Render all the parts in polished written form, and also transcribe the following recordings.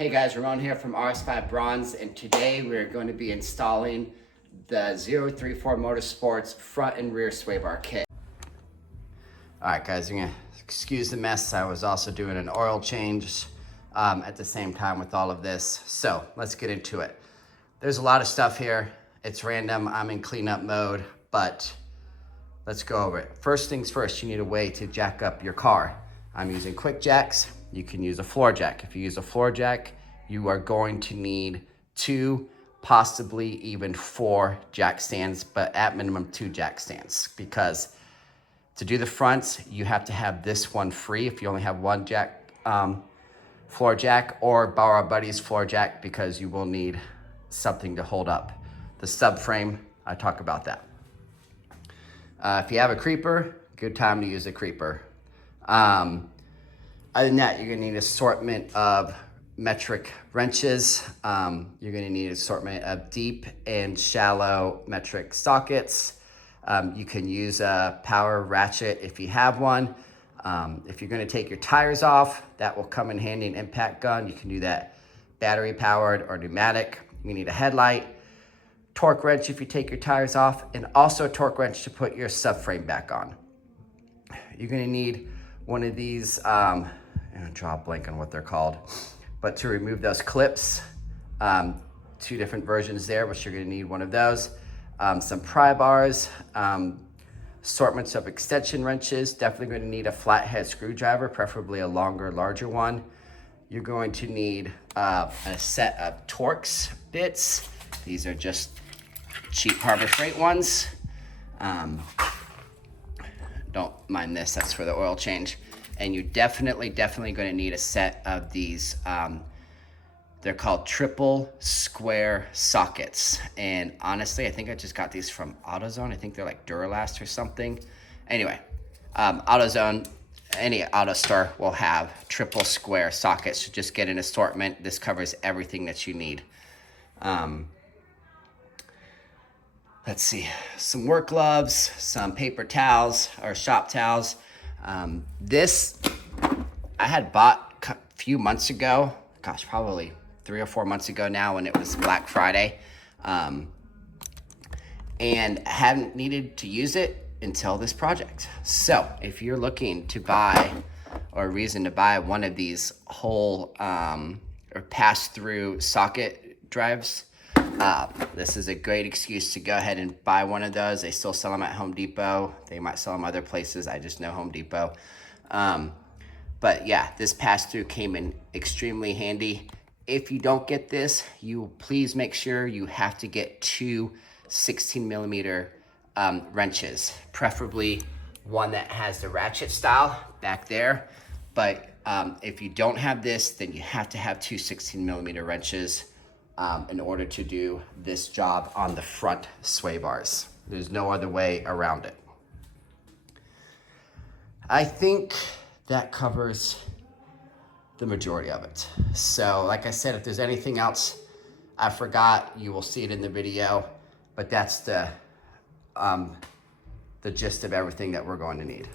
Hey guys, Ramon here from RS5 Bronze, and today we're going to be installing the 034 Motorsports front and rear sway bar kit. Alright guys, you're gonna excuse the mess. I was also doing an oil change at the same time with all of this. So let's get into it. There's a lot of stuff here. It's random, I'm in cleanup mode, but let's go over it. First things first, you need a way to jack up your car. I'm using quick jacks. You can use a floor jack. If you use a floor jack, you are going to need 2, possibly even 4 jack stands, but at minimum 2 jack stands, because to do the fronts, you have to have this one free if you only have 1 jack, floor jack, or borrow a buddy's floor jack because you will need something to hold up the subframe. I talk about that. If you have a creeper, good time to use a creeper. Other than that, you're gonna need an assortment of metric wrenches. You're gonna need an assortment of deep and shallow metric sockets. You can use a power ratchet if you have one. If you're gonna take your tires off, that will come in handy, an impact gun. You can do that battery powered or pneumatic. You need a headlight, torque wrench if you take your tires off, and also a torque wrench to put your subframe back on. You're gonna need one of these, I'm gonna draw a blank on what they're called, but to remove those clips, 2 different versions there, but you're gonna need one of those. Some pry bars, assortments of extension wrenches, definitely gonna need a flathead screwdriver, preferably a longer, larger one. You're going to need a set of Torx bits. These are just cheap Harbor Freight ones. Don't mind this, that's for the oil change. And you're definitely gonna need a set of these, they're called triple square sockets. And honestly, I think I just got these from AutoZone. I think they're like Duralast or something. Anyway, AutoZone, any auto store will have triple square sockets. So just get an assortment. This covers everything that you need. Let's see, some work gloves, some paper towels or shop towels. This I had bought a few months ago, gosh, probably 3 or 4 months ago now when it was Black Friday, and hadn't needed to use it until this project. So if you're looking to buy, or a reason to buy one of these whole or pass-through socket drives, this is a great excuse to go ahead and buy one of those. They still sell them at Home Depot. They might sell them other places. I just know Home Depot. But yeah, this pass-through came in extremely handy. If you don't get this, you please make sure you have to get 2 16mm wrenches, preferably one that has the ratchet style back there. But if you don't have this, then you have to have 2 16mm wrenches in order to do this job on the front sway bars. There's no other way around it. I think that covers the majority of it. So like I said, if there's anything else I forgot, you will see it in the video, but that's the gist of everything that we're going to need.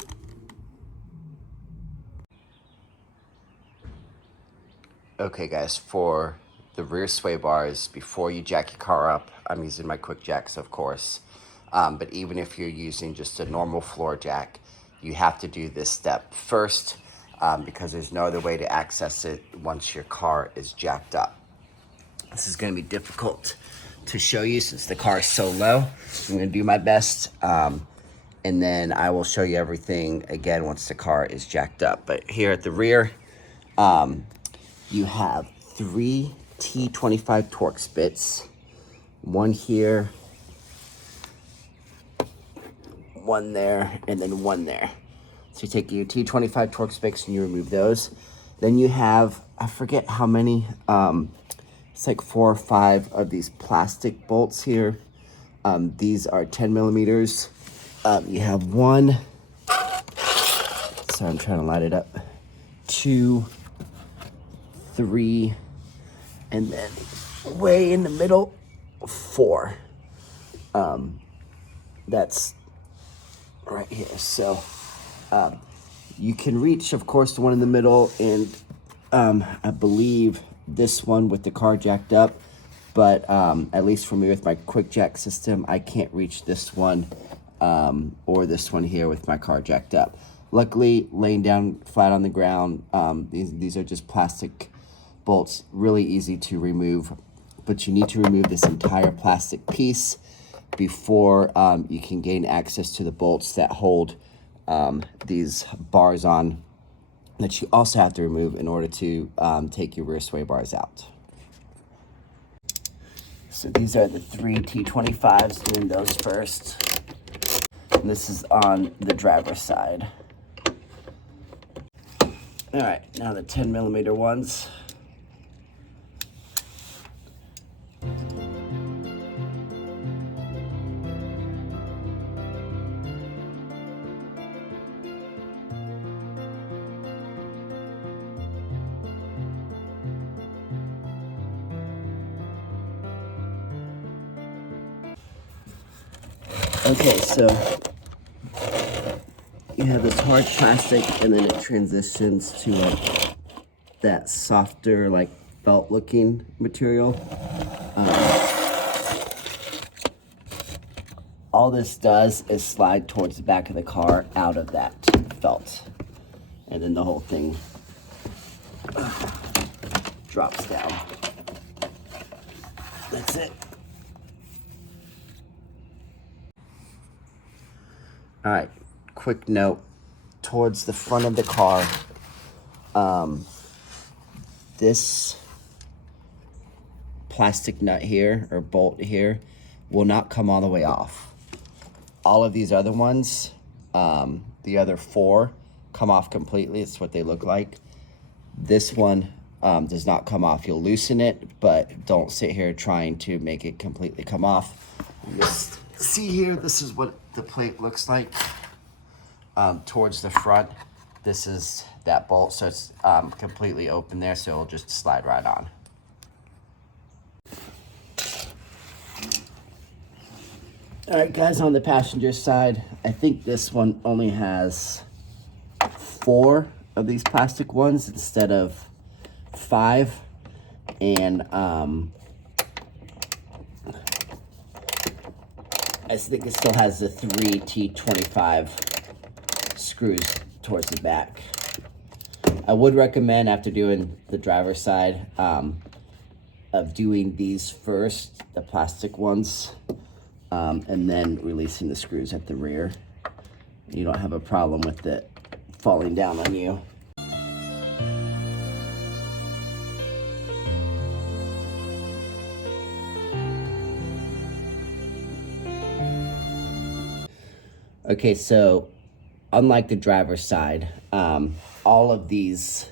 Okay guys, for the rear sway bars, before you jack your car up, I'm using my quick jacks, of course, but even if you're using just a normal floor jack, you have to do this step first, because there's no other way to access it once your car is jacked up. This is going to be difficult to show you since the car is so low. I'm going to do my best, and then I will show you everything again once the car is jacked up. But here at the rear, you have 3 T25 Torx bits, one here, one there, and then one there. So you take your T25 Torx bits and you remove those. Then you have, I forget how many, it's like 4 or 5 of these plastic bolts here. These are 10mm. You have 1, sorry, I'm trying to light it up, 2, 3, and then way in the middle, 4. That's right here. So you can reach, of course, the one in the middle, and I believe this one with the car jacked up, but at least for me with my quick jack system, I can't reach this one or this one here with my car jacked up. Luckily, laying down flat on the ground, these are just plastic bolts, really easy to remove, but you need to remove this entire plastic piece before you can gain access to the bolts that hold these bars on, that you also have to remove in order to take your rear sway bars out. So these are the 3 T25s, doing those first. And this is on the driver's side. All right, now the 10mm ones. Okay, so you have this hard plastic and then it transitions to like that softer, like felt looking material. All this does is slide towards the back of the car out of that felt. And then the whole thing drops down. That's it. All right, quick note, towards the front of the car, this plastic nut here, or bolt here, will not come all the way off. All of these other ones, the other 4, come off completely. It's what they look like. This one does not come off. You'll loosen it, but don't sit here trying to make it completely come off. Just see here, this is what the plate looks like towards the front. This is that bolt, so it's completely open there, so it'll just slide right on. All right, guys, on the passenger side, I think this one only has 4 of these plastic ones instead of 5, and I think it still has the 3 T25 screws towards the back. I would recommend, after doing the driver's side, of doing these first, the plastic ones, and then releasing the screws at the rear. You don't have a problem with it falling down on you. Okay, so unlike the driver's side, all of these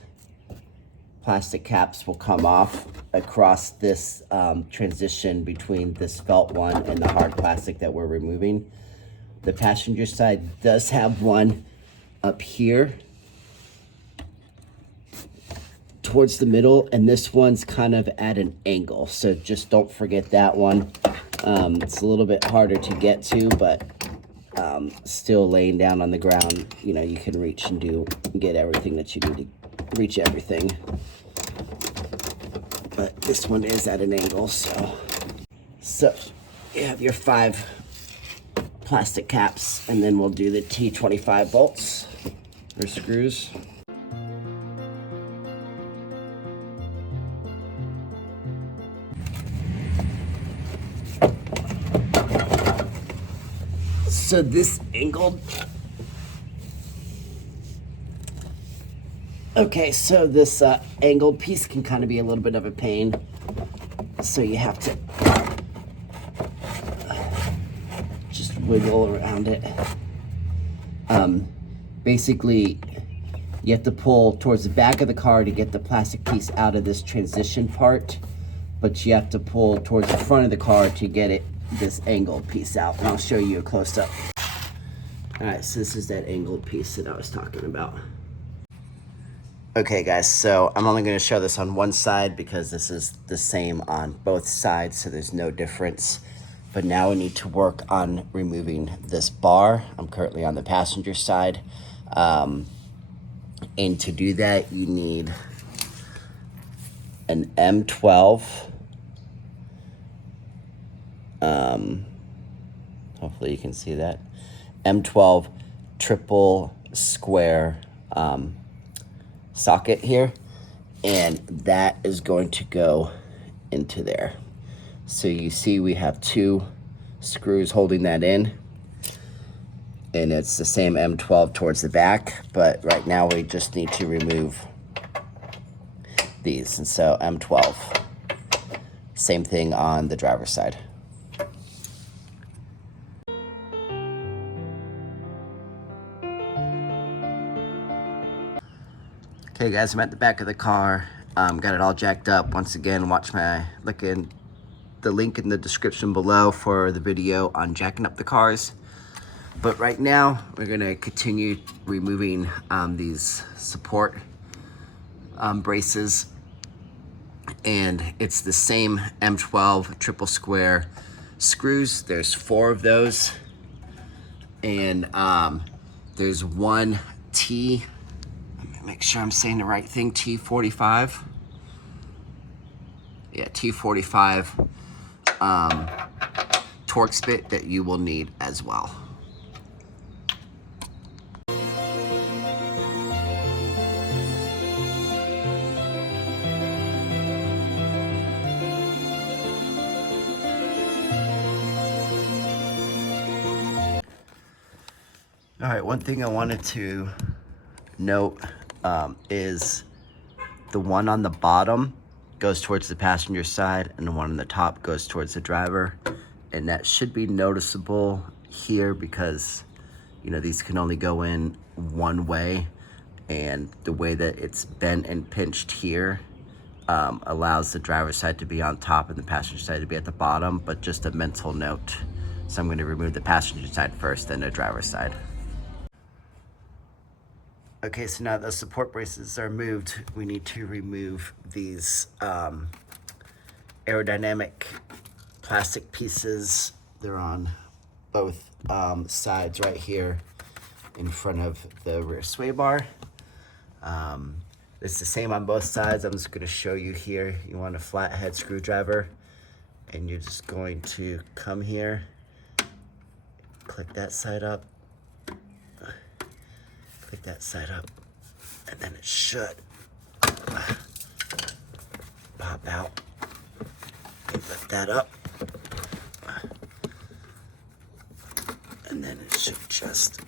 plastic caps will come off across this transition between this felt one and the hard plastic that we're removing. The passenger side does have one up here towards the middle, and this one's kind of at an angle, so just don't forget that one. It's a little bit harder to get to, but still laying down on the ground, you know, you can reach and get everything that you need to reach everything. But this one is at an angle, so you have your 5 plastic caps, and then we'll do the T25 bolts or screws. So this angled, okay, so this angled piece can kind of be a little bit of a pain. So you have to just wiggle around it. Basically, you have to pull towards the back of the car to get the plastic piece out of this transition part, but you have to pull towards the front of the car to get this angled piece out, and I'll show you a close-up. All right, so this is that angled piece that I was talking about. Okay, guys, so I'm only going to show this on one side because this is the same on both sides, so there's no difference. But now we need to work on removing this bar. I'm currently on the passenger side. And to do that, you need an M12. Hopefully you can see that. M12 triple square socket here. And that is going to go into there. So you see we have 2 screws holding that in. And it's the same M12 towards the back, but right now we just need to remove these. And so M12, same thing on the driver's side. Okay guys, I'm at the back of the car. Got it all jacked up. Once again, look in the link in the description below for the video on jacking up the cars. But right now, we're gonna continue removing these support braces. And it's the same M12 triple square screws. There's 4 of those. And there's one T, let me make sure I'm saying the right thing, T45. Yeah, T45 Torx bit that you will need as well. All right, one thing I wanted to note is the one on the bottom goes towards the passenger side and the one on the top goes towards the driver. And that should be noticeable here because, you know, these can only go in one way, and the way that it's bent and pinched here allows the driver's side to be on top and the passenger side to be at the bottom, but just a mental note. So I'm gonna remove the passenger side first, then the driver's side. Okay, so now the support braces are moved, we need to remove these aerodynamic plastic pieces. They're on both sides right here in front of the rear sway bar. It's the same on both sides. I'm just gonna show you here. You want a flathead screwdriver, and you're just going to come here, click that side up, click that side up, and then it should pop out. And lift that up, and then it should just,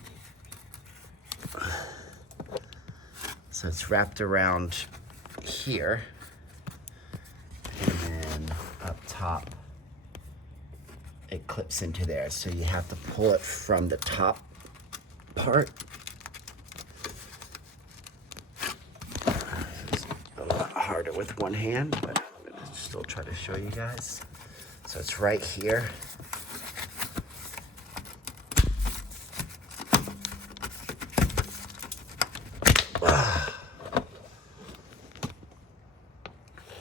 so it's wrapped around here, and then up top it clips into there. So you have to pull it from the top part. It's a lot harder with one hand, but I'm gonna still try to show you guys. So it's right here.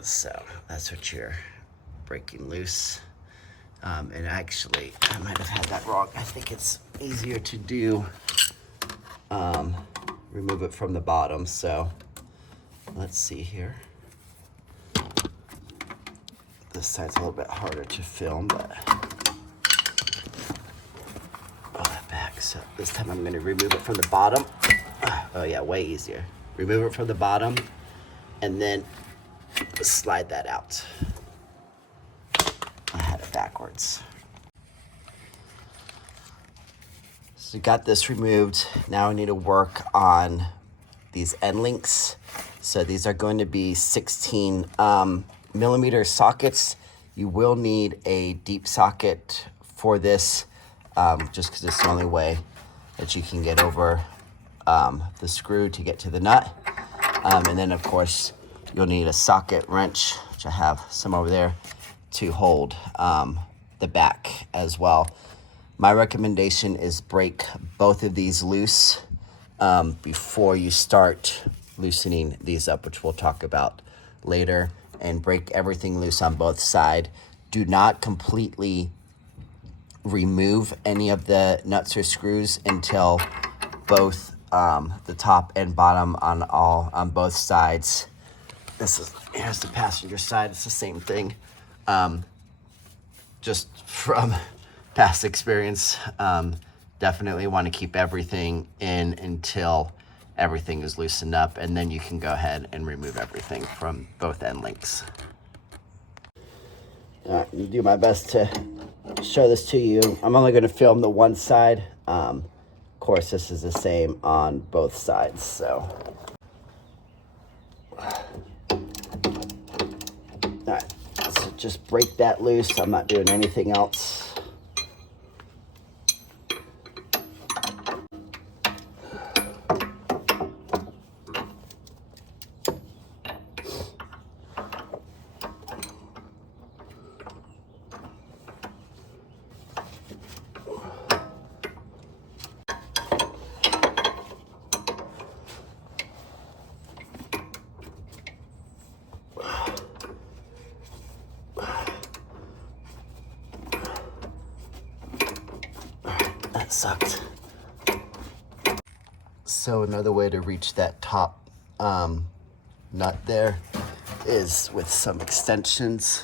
So that's what you're breaking loose. And actually, I might have had that wrong. I think it's easier to do, remove it from the bottom. So let's see here. This side's a little bit harder to film, but pull that back. So this time I'm gonna remove it from the bottom. Oh yeah, way easier. Remove it from the bottom and then slide that out. I had it backwards. So got this removed. Now we need to work on these Endlinks. So these are going to be 16 millimeter sockets. You will need a deep socket for this, just because it's the only way that you can get over the screw to get to the nut. And then of course, you'll need a socket wrench, which I have some over there, to hold the back as well. My recommendation is break both of these loose before you start loosening these up, which we'll talk about later, and break everything loose on both sides. Do not completely remove any of the nuts or screws until both the top and bottom on both sides Here's the passenger side. It's the same thing. Just from past experience, definitely want to keep everything in until everything is loosened up, and then you can go ahead and remove everything from both end links. All right, I'll do my best to show this to you. I'm only going to film the one side. Of course, this is the same on both sides, so. All right, so just break that loose. I'm not doing anything else. That sucked. So another way to reach that top nut there is with some extensions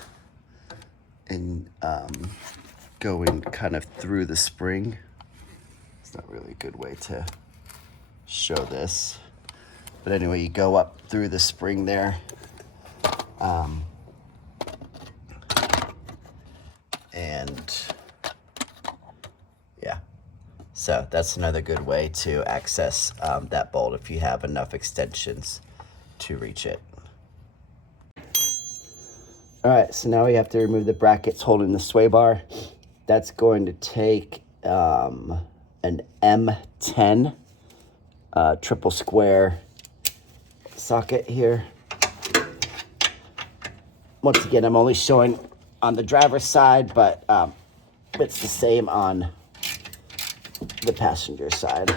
and going kind of through the spring. It's not really a good way to show this, but anyway, you go up through the spring there, and yeah, so that's another good way to access that bolt if you have enough extensions to reach it. All right, so now we have to remove the brackets holding the sway bar. That's going to take an M10 triple square socket here. Once again, I'm only showing on the driver's side, but it's the same on the passenger side.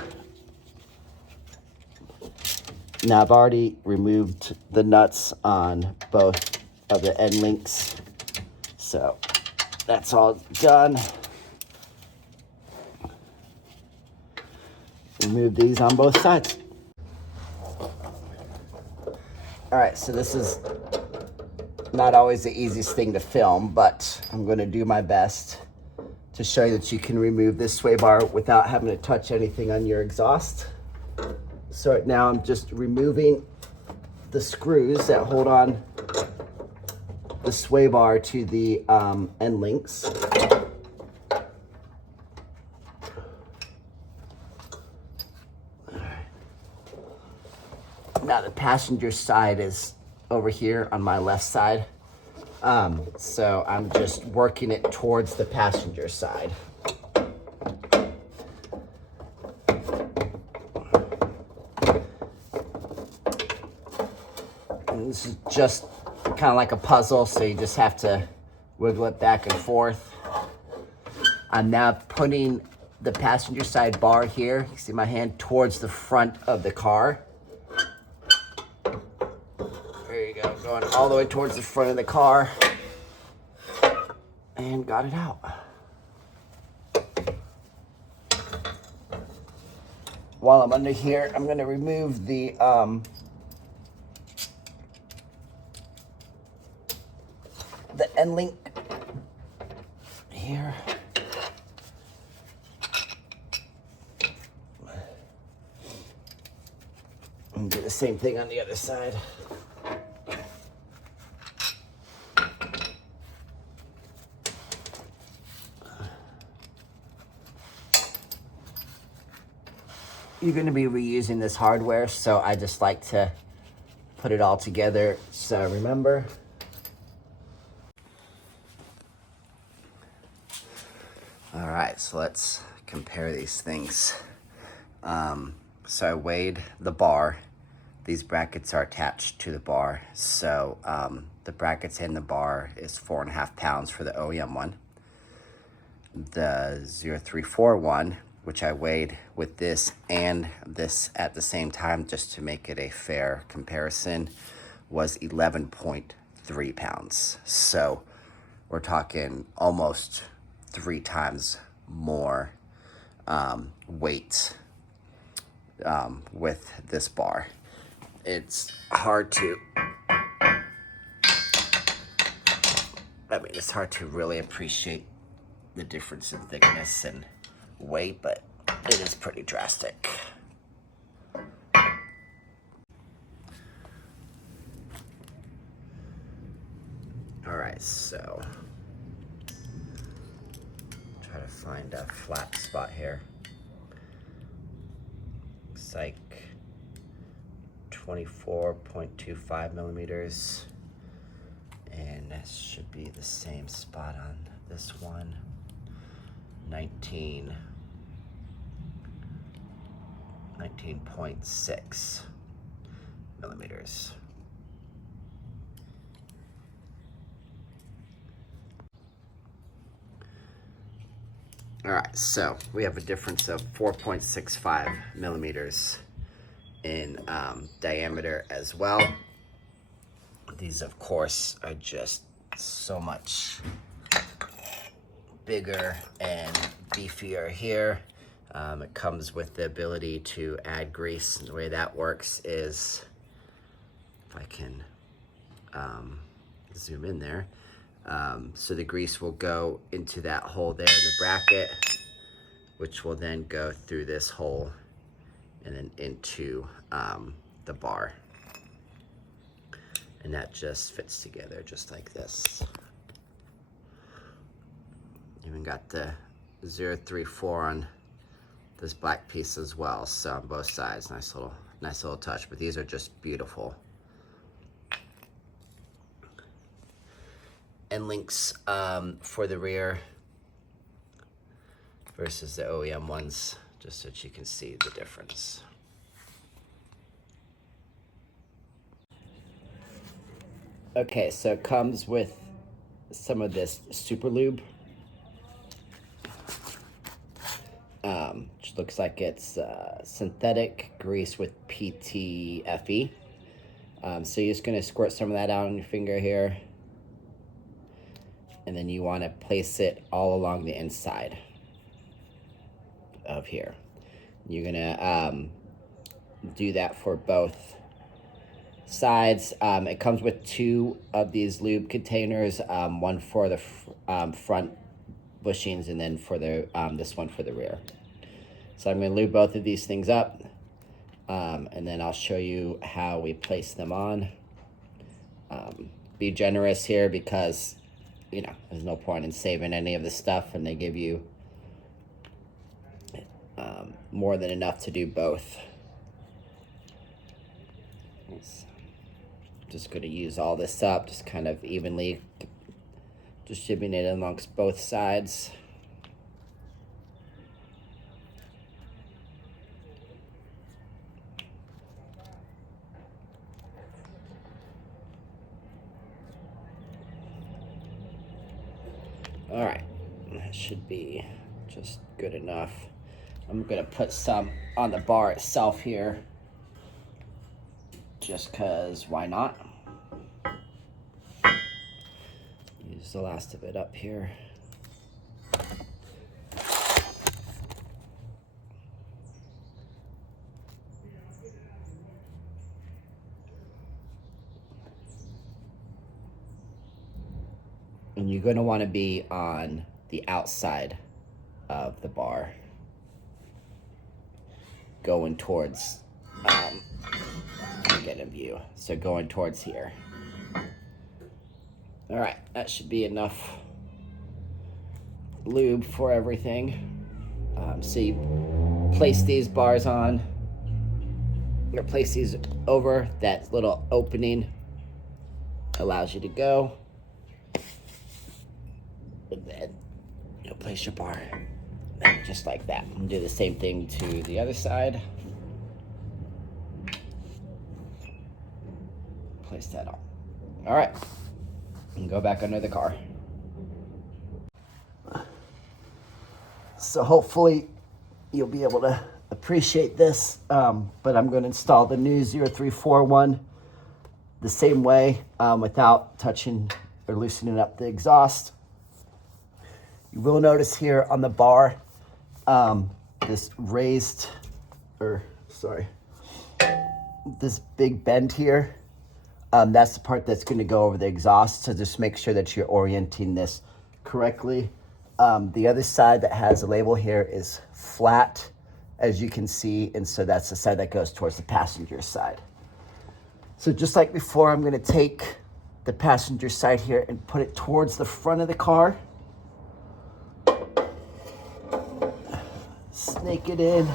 Now I've already removed the nuts on both of the end links, so that's all done. Remove these on both sides. All right, so this is not always the easiest thing to film, but I'm going to do my best to show you that you can remove this sway bar without having to touch anything on your exhaust. So right now I'm just removing the screws that hold on the sway bar to the end links. Now the passenger side is over here on my left side. So I'm just working it towards the passenger side. And this is just kind of like a puzzle, so you just have to wiggle it back and forth. I'm now putting the passenger side bar here, you see my hand, towards the front of the car. There you go, going all the way towards the front of the car. And got it out. While I'm under here, I'm gonna remove the end link here. And do the same thing on the other side. You're going to be reusing this hardware, so I just like to put it all together so remember. All right, so let's compare these things. So I weighed the bar. These brackets are attached to the bar. So the brackets and the bar is 4.5 pounds for the OEM one. The 034 one, which I weighed with this and this at the same time, just to make it a fair comparison, was 11.3 pounds. So we're talking almost 3 times more weight with this bar. It's hard to I mean, it's hard to really appreciate the difference in thickness and weight, but it is pretty drastic. All right, so try to find a flat spot here. Looks like 24.25 millimeters. And that should be the same spot on this one. 19.6 millimeters. All right, so we have a difference of 4.65 millimeters in diameter as well. These, of course, are just so much bigger and beefier here. It comes with the ability to add grease. And the way that works is, if I can zoom in there, so the grease will go into that hole there in the bracket, which will then go through this hole and then into the bar. And that just fits together just like this. Even got the 034 on this black piece as well, so on both sides. Nice little touch, but these are just beautiful. Endlinks for the rear versus the OEM ones, just so that you can see the difference. Okay, so it comes with some of this super lube, which looks like it's synthetic grease with PTFE. So you're just gonna squirt some of that out on your finger here, and then you wanna place it all along the inside of here. You're gonna do that for both sides. It comes with 2 of these lube containers, one for the front bushings and then for the this one for the rear. So I'm going to lube both of these things up, and then I'll show you how we place them on. Be generous here because, you know, there's no point in saving any of the stuff, and they give you more than enough to do both. Just going to use all this up, just kind of evenly distributing it amongst both sides. All right, that should be just good enough. I'm going to put some on the bar itself here, just because why not? Use the last of it up here. And you're going to want to be on the outside of the bar, going towards, get a view. So going towards here. All right, that should be enough lube for everything. So you place these bars on, or place these over that little opening, allows you to go. And then you'll place your bar just like that. And do the same thing to the other side. Place that on. All right, and go back under the car. So hopefully you'll be able to appreciate this, but I'm going to install the new 034 one the same way, without touching or loosening up the exhaust. You will notice here on the bar, this this big bend here. That's the part that's going to go over the exhaust, so just make sure that you're orienting this correctly. The other side that has a label here is flat, as you can see, and so that's the side that goes towards the passenger side. So just like before, I'm going to take the passenger side here and put it towards the front of the car. Snake it in.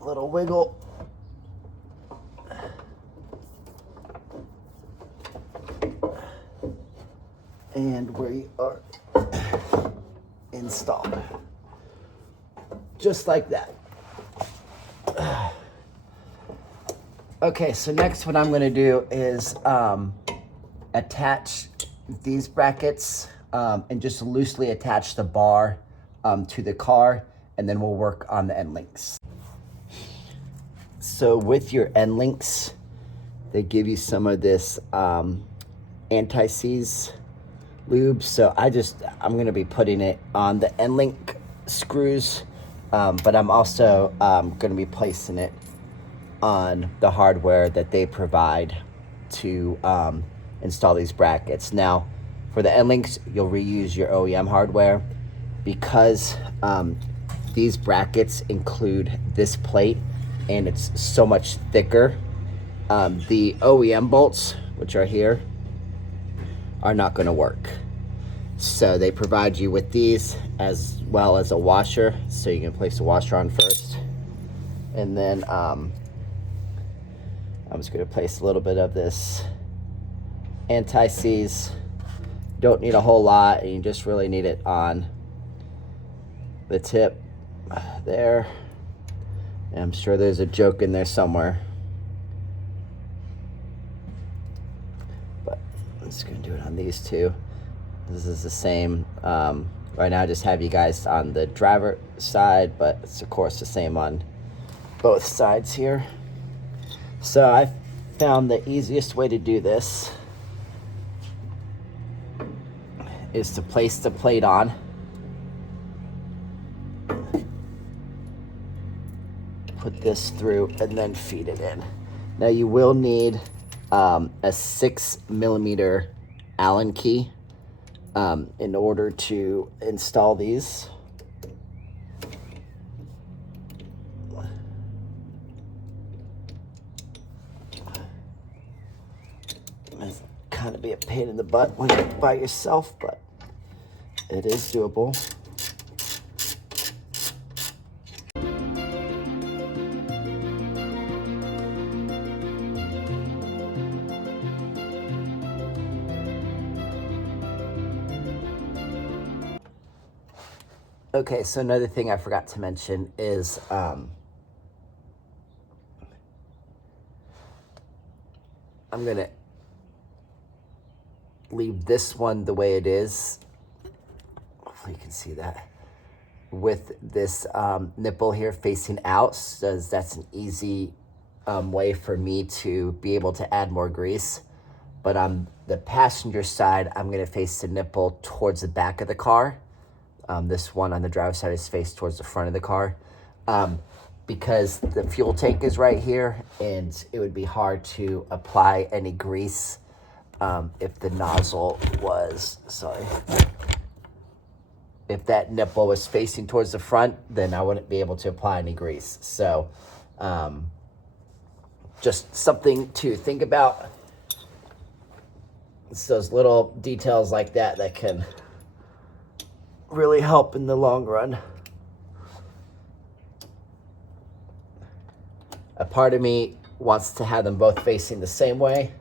Little wiggle. And we are installed. Just like that. Okay, so next what I'm gonna do is attach these brackets and just loosely attach the bar to the car, and then we'll work on the Endlinks. So with your Endlinks, they give you some of this anti-seize lube. So I'm gonna be putting it on the Endlink screws, but I'm also gonna be placing it on the hardware that they provide to install these brackets. Now, for the Endlinks, you'll reuse your OEM hardware because these brackets include this plate and it's so much thicker. The OEM bolts, which are here, are not going to work. So they provide you with these as well as a washer, so you can place the washer on first. And then I'm just going to place a little bit of this anti-seize. Don't need a whole lot, and you just really need it on the tip there. And I'm sure there's a joke in there somewhere, but I'm just going to do it on these two. This is the same. Right now I just have you guys on the driver side, but it's of course the same on both sides here. So I found the easiest way to do this is to place the plate on, put this through, and then feed it in. Now you will need a 6mm Allen key in order to install these. It's kind of be a pain in the butt when you're by yourself, but it is doable. Okay, so another thing I forgot to mention is I'm gonna leave this one the way it is. Hopefully you can see that. With this nipple here facing out, so that's an easy way for me to be able to add more grease. But on the passenger side, I'm gonna face the nipple towards the back of the car. This one on the driver's side is faced towards the front of the car, because the fuel tank is right here, and it would be hard to apply any grease if the nozzle was, if that nipple was facing towards the front, then I wouldn't be able to apply any grease. So just something to think about. It's those little details like that that can really help in the long run. A part of me wants to have them both facing the same way,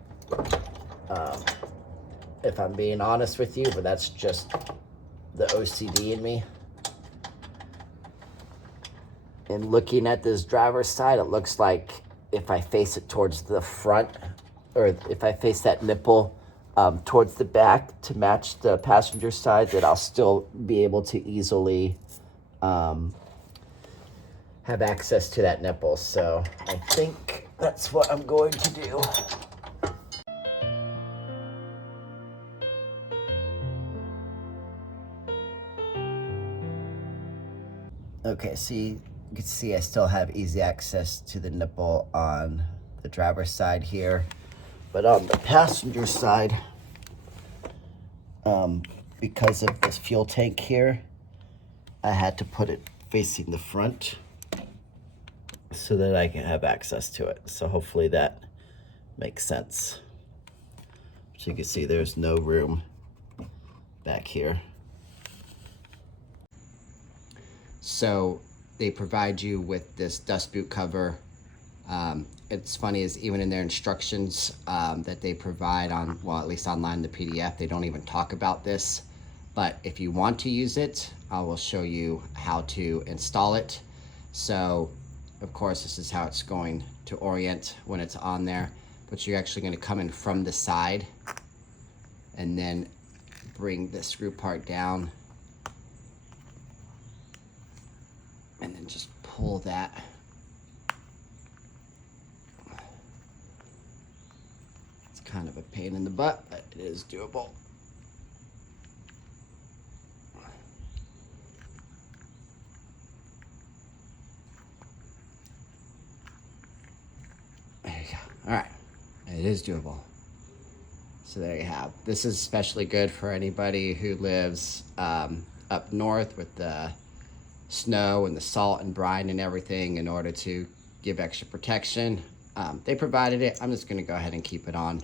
if I'm being honest with you, but that's just the OCD in me. And looking at this driver's side, it looks like if I face it towards the front, or if I face that nipple towards the back to match the passenger side, that I'll still be able to easily have access to that nipple. So I think that's what I'm going to do. Okay, so you can see I still have easy access to the nipple on the driver's side here, but on the passenger side, because of this fuel tank here, I had to put it facing the front so that I can have access to it. So hopefully that makes sense. So you can see there's no room back here. So they provide you with this dust boot cover. It's funny is even in their instructions that they provide on, well, at least online in the PDF, they don't even talk about this. But if you want to use it, I will show you how to install it. So of course, this is how it's going to orient when it's on there, but you're actually going to come in from the side and then bring the screw part down and then just pull that. It's kind of a pain in the butt, but it is doable. There you go. All right, it is doable. So there you have. This is especially good for anybody who lives up north with the snow and the salt and brine and everything in order to give extra protection. They provided it. I'm just going to go ahead and keep it on.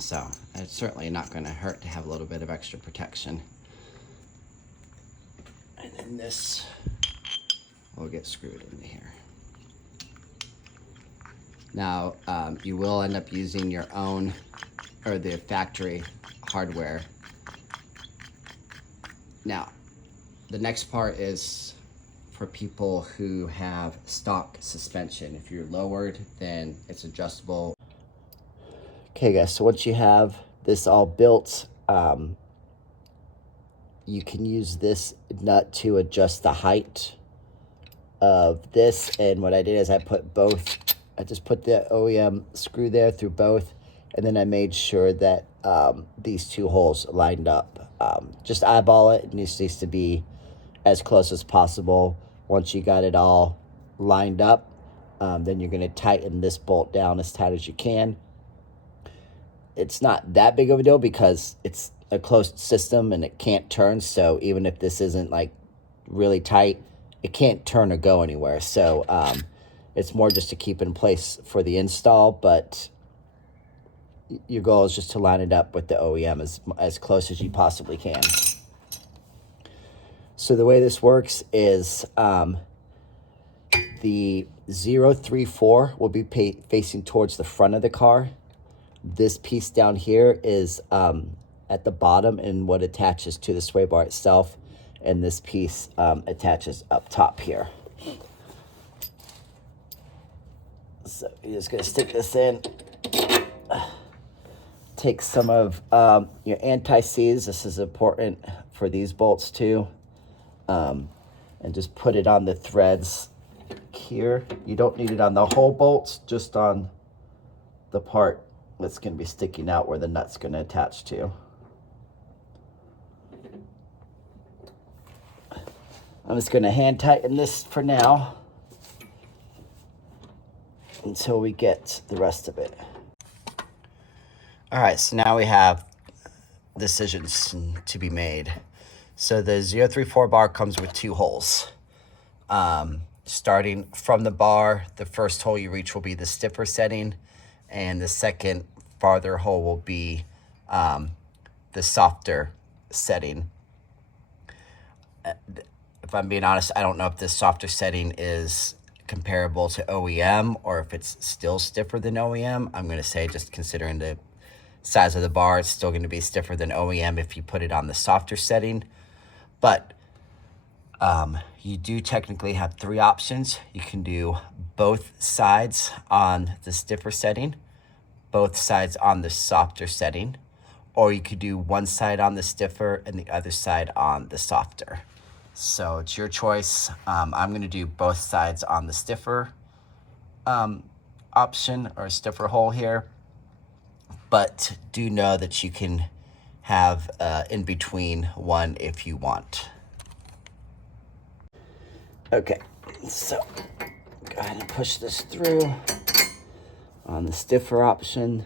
So it's certainly not going to hurt to have a little bit of extra protection. And then this will get screwed into here. Now, you will end up using your own or the factory hardware. Now, the next part is for people who have stock suspension. If you're lowered, then it's adjustable. Okay guys, so once you have this all built, you can use this nut to adjust the height of this. And what I did is I just put the OEM screw there through both, and then I made sure that these two holes lined up. Just eyeball it. It needs to be as close as possible. Once you got it all lined up, then you're going to tighten this bolt down as tight as you can. It's not that big of a deal because it's a closed system and it can't turn. So even if this isn't like really tight, it can't turn or go anywhere. So it's more just to keep in place for the install, but your goal is just to line it up with the OEM as close as you possibly can. So the way this works is the 034 will be facing towards the front of the car. This piece down here is at the bottom and what attaches to the sway bar itself, and this piece attaches up top here. So you're just going to stick this in. Take some of your anti-seize. This is important for these bolts too. And just put it on the threads here. You don't need it on the whole bolts, just on the part that's going to be sticking out where the nut's going to attach to. I'm just going to hand tighten this for now until we get the rest of it. All right, so now we have decisions to be made. So the 034 bar comes with two holes. Starting from the bar, the first hole you reach will be the stiffer setting, and the second farther hole will be the softer setting. If I'm being honest, I don't know if this softer setting is comparable to OEM or if it's still stiffer than OEM. I'm going to say, just considering the size of the bar, it's still going to be stiffer than OEM if you put it on the softer setting. But you do technically have three options. You can do both sides on the stiffer setting, both sides on the softer setting, or you could do one side on the stiffer and the other side on the softer. So it's your choice. I'm going to do both sides on the stiffer option or stiffer hole here, but do know that you can have in between one if you want. Okay, so go ahead and push this through on the stiffer option.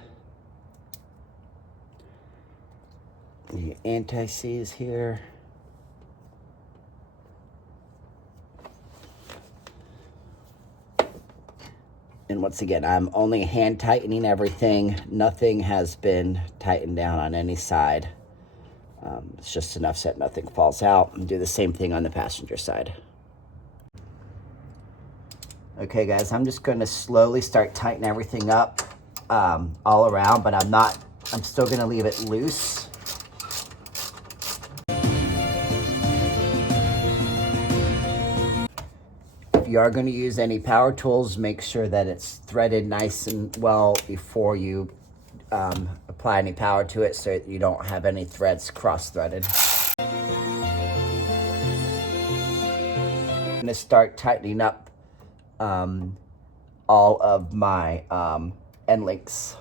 The anti-seize here. And once again, I'm only hand tightening everything. Nothing has been tightened down on any side. It's just enough so that nothing falls out. And do the same thing on the passenger side. Okay guys, I'm just gonna slowly start tightening everything up all around, but I'm still gonna leave it loose. If you are going to use any power tools, make sure that it's threaded nice and well before you apply any power to it, so you don't have any threads cross-threaded. I'm going to start tightening up all of my Endlinks.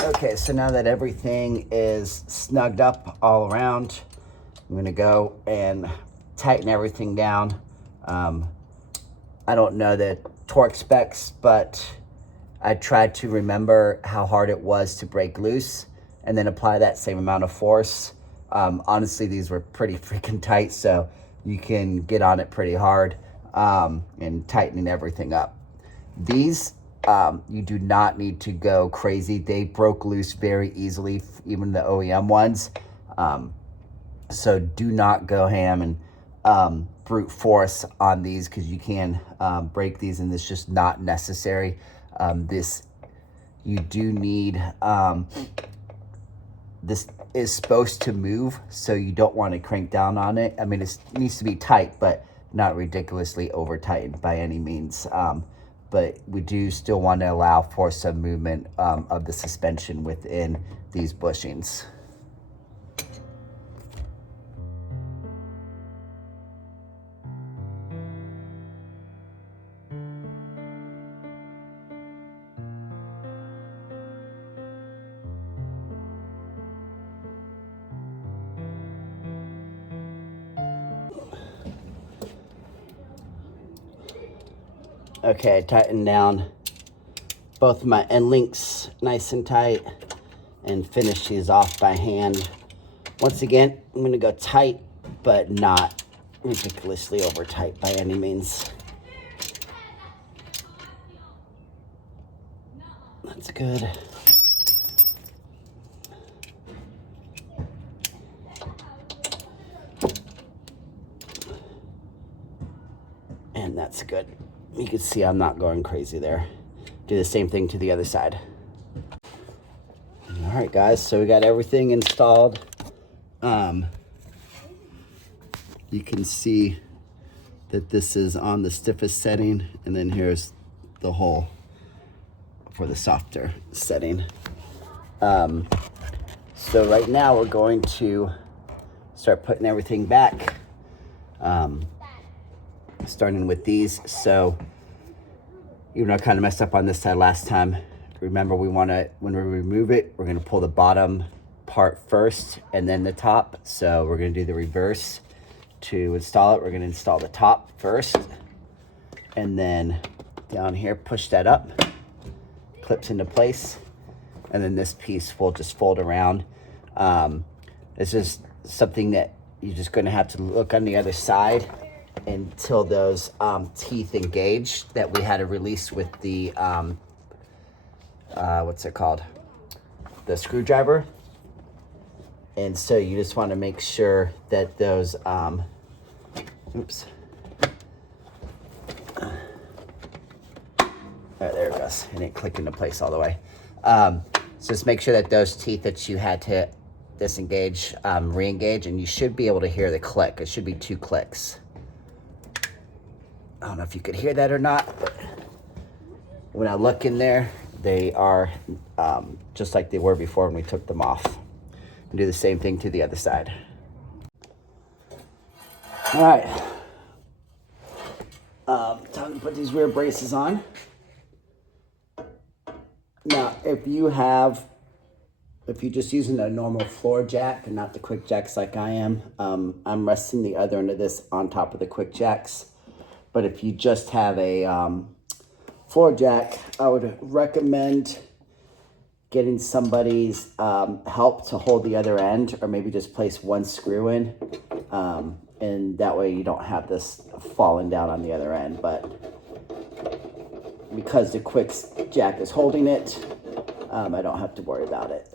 Okay, so now that everything is snugged up all around, I'm gonna go and tighten everything down. I don't know the torque specs, but I tried to remember how hard it was to break loose and then apply that same amount of force. Honestly, these were pretty freaking tight, so you can get on it pretty hard and tightening everything up. These, you do not need to go crazy. They broke loose very easily, even the OEM ones. So do not go ham and brute force on these, because you can break these, and it's just not necessary. You do need, this is supposed to move, so you don't want to crank down on it. I mean, it needs to be tight, but not ridiculously over tightened by any means. But we do still want to allow for some movement of the suspension within these bushings. Okay, tighten down both of my Endlinks nice and tight and finish these off by hand. Once again, I'm gonna go tight, but not ridiculously over tight by any means. That's good. And that's good. You can see I'm not going crazy there. Do the same thing to the other side. All right, guys, so we got everything installed. You can see that this is on the stiffest setting, and then here's the hole for the softer setting. So right now we're going to start putting everything back. Starting with these. So even though I kind of messed up on this side last time, remember when we remove it, we're gonna pull the bottom part first and then the top. So we're gonna do the reverse. To install it, we're gonna install the top first, and then down here, push that up, clips into place, and then this piece will just fold around. This is something that you're just gonna have to look on the other side until those teeth engage that we had to release with the what's it called, the screwdriver. And so you just want to make sure that those oops, there it goes, and it clicked into place all the way. So just make sure that those teeth that you had to disengage re-engage, and you should be able to hear the click. It should be 2 clicks. I don't know if you could hear that or not, but when I look in there, They are just like they were before when we took them off. And do the same thing to the other side. All right. Time to put these rear braces on. Now, if you're just using a normal floor jack and not the quick jacks like I am, I'm resting the other end of this on top of the quick jacks. But if you just have a floor jack, I would recommend getting somebody's help to hold the other end, or maybe just place one screw in. And that way you don't have this falling down on the other end. But because the quick jack is holding it, I don't have to worry about it.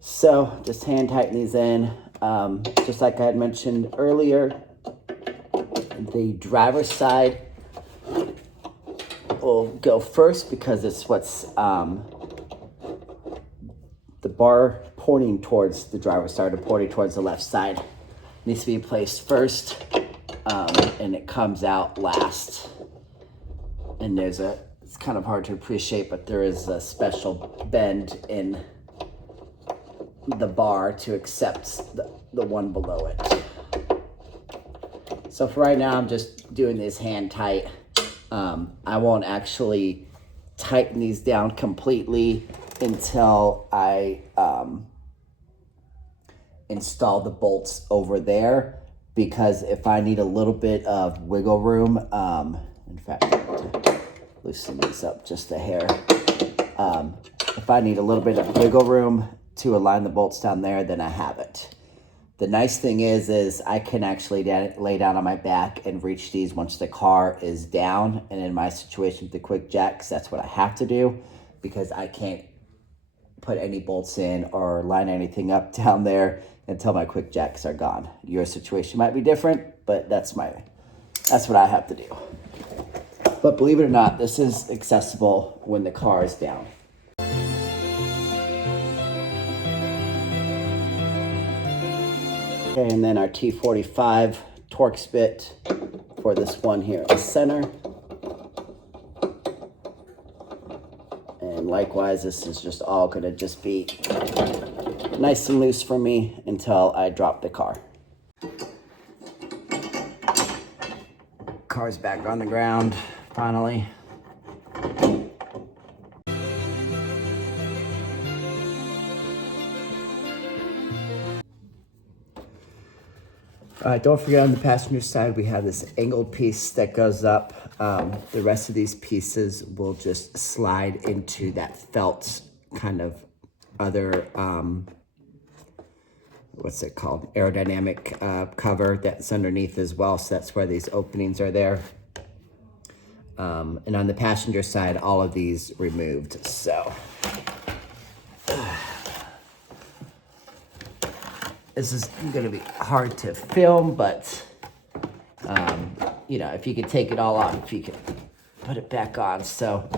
So just hand tighten these in. Just like I had mentioned earlier, the driver's side will go first because it's what's the bar pointing towards the driver's side or pointing towards the left side needs to be placed first, and it comes out last. And it's kind of hard to appreciate, but there is a special bend in the bar to accept the one below it. So for right now, I'm just doing this hand tight. I won't actually tighten these down completely until I install the bolts over there, because if I need a little bit of wiggle room, in fact, I'm going to loosen these up just a hair. If I need a little bit of wiggle room to align the bolts down there, then I have it. The nice thing is I can actually lay down on my back and reach these once the car is down. And in my situation with the quick jacks, that's what I have to do, because I can't put any bolts in or line anything up down there until my quick jacks are gone. Your situation might be different, but that's what I have to do. But believe it or not, this is accessible when the car is down. Okay, and then our T45 Torx bit for this one here in the center. And likewise, this is just all gonna just be nice and loose for me until I drop the car. Car's back on the ground, finally. Don't forget, on the passenger side, we have this angled piece that goes up. The rest of these pieces will just slide into that felt kind of other, what's it called? Aerodynamic cover that's underneath as well. So that's where these openings are there. And on the passenger side, all of these removed. So this is going to be hard to film, but, you know, if you could take it all off, if you could put it back on. So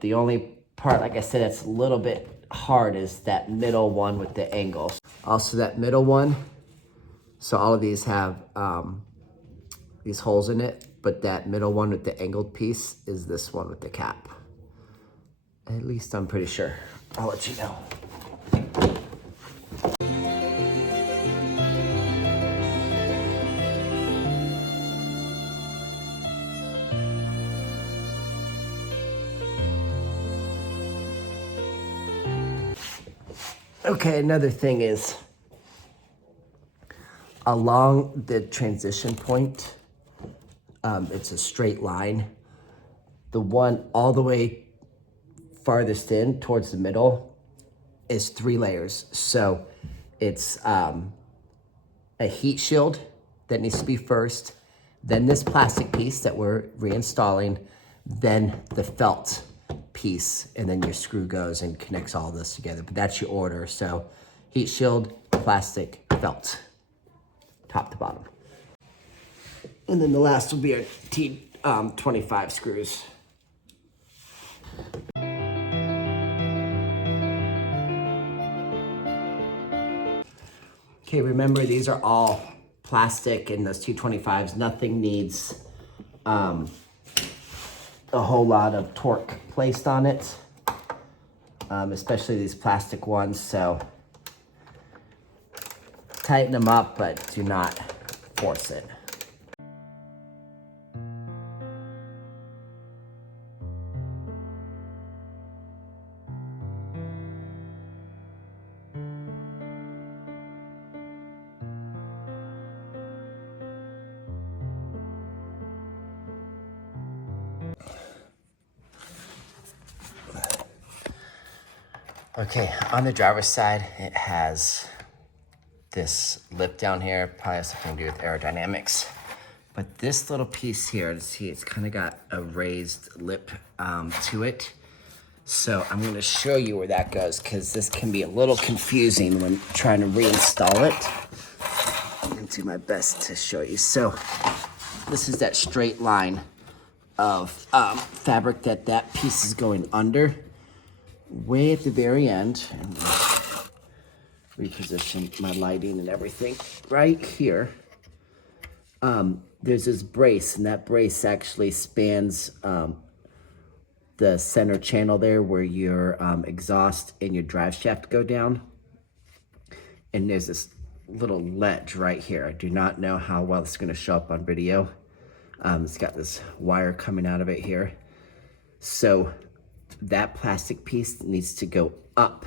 the only part, like I said, that's a little bit hard is that middle one with the angles. Also that middle one, so all of these have these holes in it, but that middle one with the angled piece is this one with the cap. At least I'm pretty sure. I'll let you know. Okay, another thing is along the transition point, it's a straight line. The one all the way farthest in towards the middle is 3 layers. So it's a heat shield that needs to be first, then this plastic piece that we're reinstalling, then the felt piece, and then your screw goes and connects all this together. But that's your order. So heat shield, plastic, felt, top to bottom. And then the last will be our T25 screws. Okay, remember these are all plastic in those T25s. Nothing needs a whole lot of torque placed on it, especially these plastic ones. So tighten them up, but do not force it. Okay, on the driver's side, it has this lip down here, probably has something to do with aerodynamics. But this little piece here, see, it's kind of got a raised lip to it. So I'm gonna show you where that goes, because this can be a little confusing when trying to reinstall it. I'm gonna do my best to show you. So this is that straight line of fabric that piece is going under. Way at the very end, and reposition my lighting and everything. Right here, there's this brace, and that brace actually spans the center channel there where your exhaust and your drive shaft go down. And there's this little ledge right here. I do not know how well it's going to show up on video. It's got this wire coming out of it here. So that plastic piece needs to go up,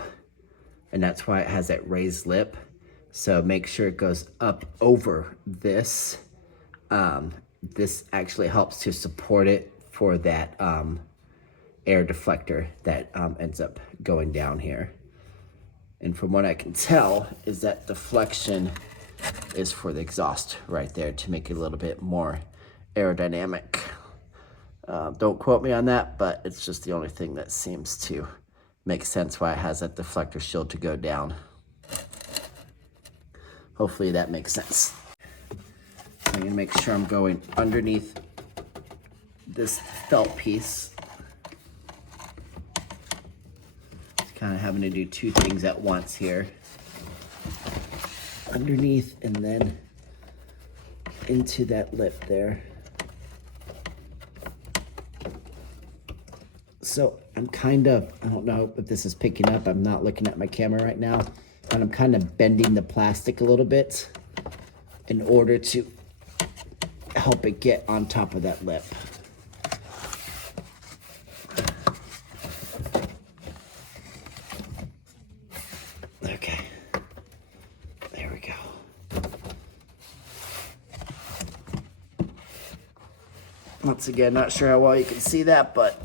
and that's why it has that raised lip. So make sure it goes up over this. This actually helps to support it for that air deflector that ends up going down here. And from what I can tell is that deflection is for the exhaust right there to make it a little bit more aerodynamic. Don't quote me on that, but it's just the only thing that seems to make sense why it has that deflector shield to go down. Hopefully that makes sense. I'm gonna make sure I'm going underneath this felt piece. It's kind of having to do two things at once here. Underneath and then into that lip there. So I'm kind of, I don't know if this is picking up, I'm not looking at my camera right now, but I'm kind of bending the plastic a little bit in order to help it get on top of that lip. Okay, there we go. Once again, not sure how well you can see that, but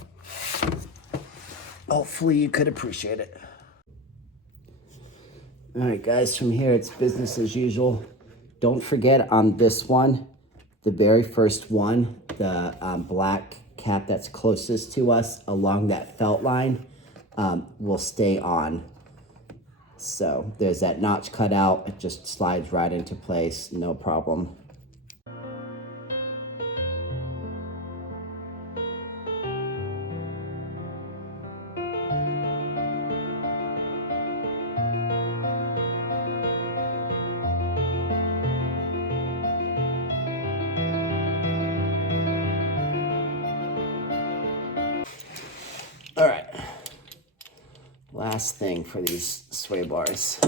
hopefully you could appreciate it. All right, guys, from here, it's business as usual. Don't forget on this one, the very first one, the black cap that's closest to us along that felt line will stay on. So there's that notch cut out. It just slides right into place, no problem. All right, last thing for these sway bars.